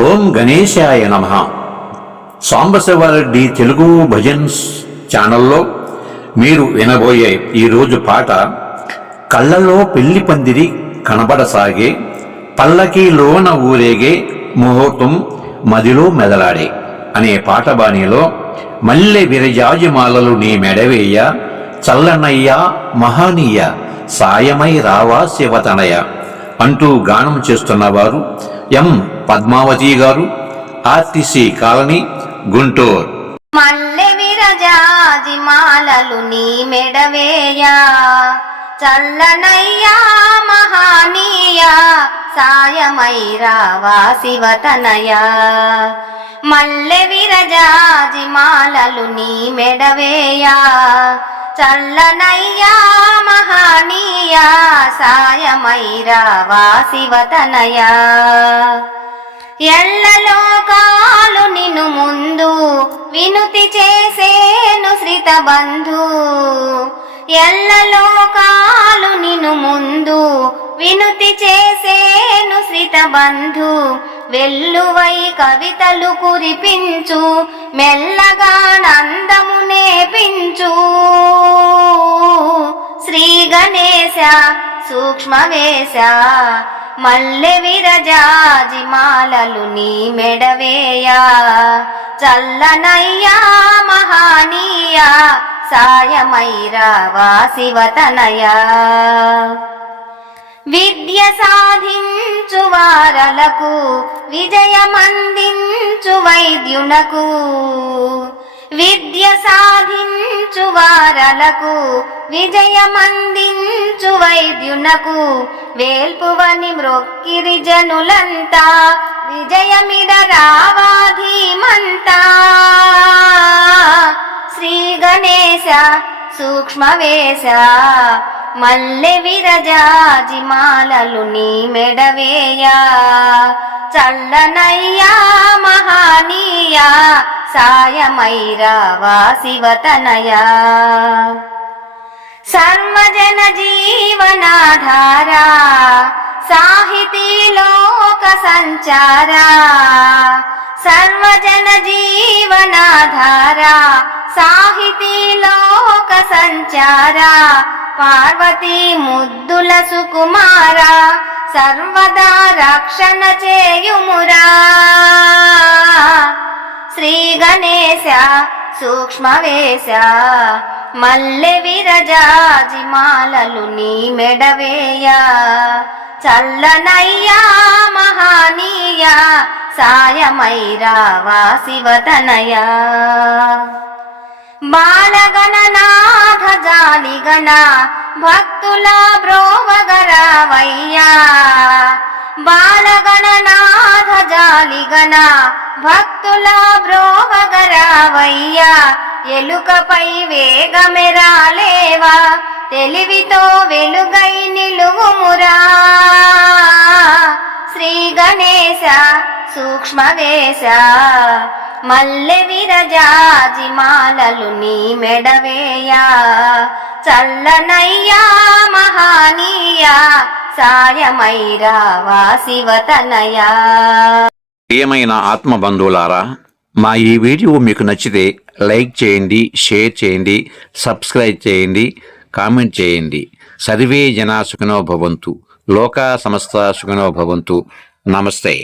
ఓం గణేశాయ నమః. సాంబశివారెడ్డి తెలుగు భజన్స్ ఛానల్లో మీరు వినబోయే ఈరోజు పాట కళ్ళలో పెళ్లి పందిరి కనబడసాగే, పల్లకీలోన ఊరేగే ముహూర్తం మదిలో మెదలాడే అనే పాట బాణీలో మల్లె విరజాజిమాలలు నీ మెడవేయ, చల్లనయ్యా మహానీయ సాయమై రావా శివతనయ అంటూ గానం చేస్తున్నవారు ఎం పద్మావతి గారు, ఆర్టీసీ కాలనీ, గుంటూరు. మల్లె విరజాజిమాలలు నీ మెడవేయా, చల్లనయ్యా మహానీయ సాయమై రావా శివతనయ. మల్లె విరజాజిమాలలు నీ మెడవేయా, చల్లనయ్యా మహానీయ సాయమై రావా శివతనయ. ఎల్లలోకాలు నిన్ను ముందు వినుతి చేసేను శ్రిత బంధు, ఎల్లలోకాలు నిన్ను ముందు వినుతి చేసేను శ్రిత బంధు. వెల్లువై కవితలు కురిపించు, మెల్లగా నందము నేపించు. శ్రీ గణేశ సూక్ష్మవేశ మల్లె విరజాజిమాలలు నీ మెడవేయా, చల్లనయ్యా మహానీయ సాయమై రావా శివతనయ. విద్య సాధించు వారలకు విజయమందించు వైద్యునకు, విద్య సాధించు వారలకు విజయమందించు వైద్యునకు. వేల్పువని మ్రొక్కిరి జనులంతా, విజయమిడ రావా ధీమంతా. శ్రీ గణేశ సూక్ష్మవేశ మల్లె విరజాజిమాలలు నీ మెడవేయా, చల్లనయ్యా మహానీయ సాయమై రావా శివతనయ. సర్వజన జీవనాధారా సాహితీ లోక సంచారా, సర్వజన జీవనాధారా సాహితీ లోక సంచారా. పార్వతీ ముద్దుల సుకుమారా సర్వదా రక్షణ చేయుమురా. శ్రీ గణేశ సూక్ష్మవేశ మల్లె విరజాజిమాలలు నీ మెడవేయా, చల్లనయ్యా మహానీయ సాయమై రావా శివతనయ. బాలగణనాథ జాలిగణ భక్తుల బ్రోవగరావయ్యా, బాలగణనాథ జాలిగణ భక్తుల బ్రోవగరావయ్యా. ఎలుకపై వేగమెరాలేవా, తెలివితో వెలుగై నిలువుమురా. శ్రీ గణేశ సూక్ష్మవేశ మల్లె విరజాజిమాలలు నీ మెడవేయా, చల్లనయ్యా మహానీయ సాయమై రావా శివతనయ. ప్రియమైన ఆత్మ బంధువులారా, మా ఈ వీడియో మీకు నచ్చితే లైక్ చేయండి, షేర్ చేయండి, సబ్స్క్రైబ్ చేయండి, కామెంట్ చేయండి. సర్వే జనా సుఖినో భవంతు, లోకా సమస్త సుఖినో భవంతు. నమస్తే.